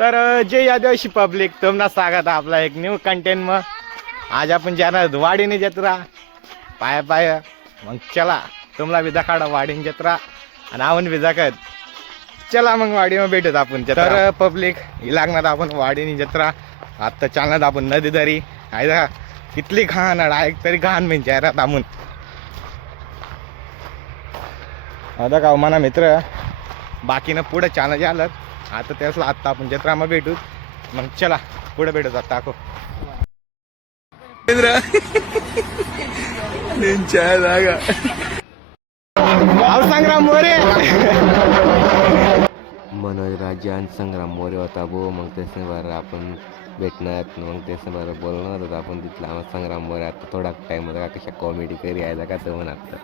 तर जे आदिवासी पब्लिक तुम्हाला स्वागत आहे आपला एक न्यू कंटेंट मग आज आपण जाणार वाडीने जत्रा पाया पाया मग चला तुम्हाला बी दाखवडा वाडीने जत्रा आणि आपण बी दाखत चला मग वाडीमध्ये भेटत आपण तर पब्लिक ही लागणार आपण वाडीने जत्रा आता चालणार आपण नदी दरी आहे का कितली घाण डायरेक्ट तरी घाण म्हणजे आपण आता का म्हणा मित्र बाकीनं पुढे चालत आलं आता त्यासला आत्ता आपण जत्रामध्ये भेटू मग चला पुढे भेटू आता टाको संग्राम मोरे मनोज राजा आणि संग्राम मोरे होता भाऊ मग त्याने बरं आपण भेटणार मग त्याने बरं बोलणार होतं आपण तिथला संग्राम मोरे आता थोडा टाइम होता का कशा कॉमेडी करी यायला का तर म्हणत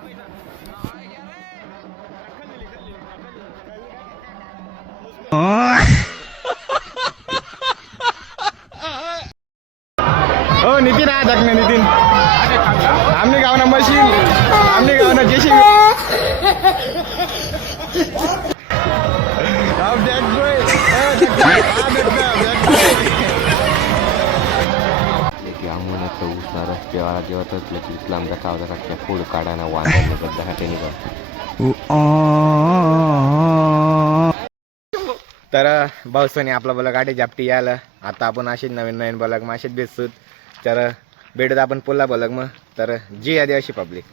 हो नितीन आहे धकने नितीन आमने गाव ना मशीन आमने गाव ना जेशी उसा रस्त्यावर जेव्हा तिथला आमचा कावदा काढल्या फूड काढायला वांधायला बद्दल तर भाऊसाने आपला बलग गाडी जापटी यायला आता आपण अशीच नवीन नवीन बलग माशीत भेटसूत तर भेटत आपण पुन्हा बलग मग तर जी आदिवासी पब्लिक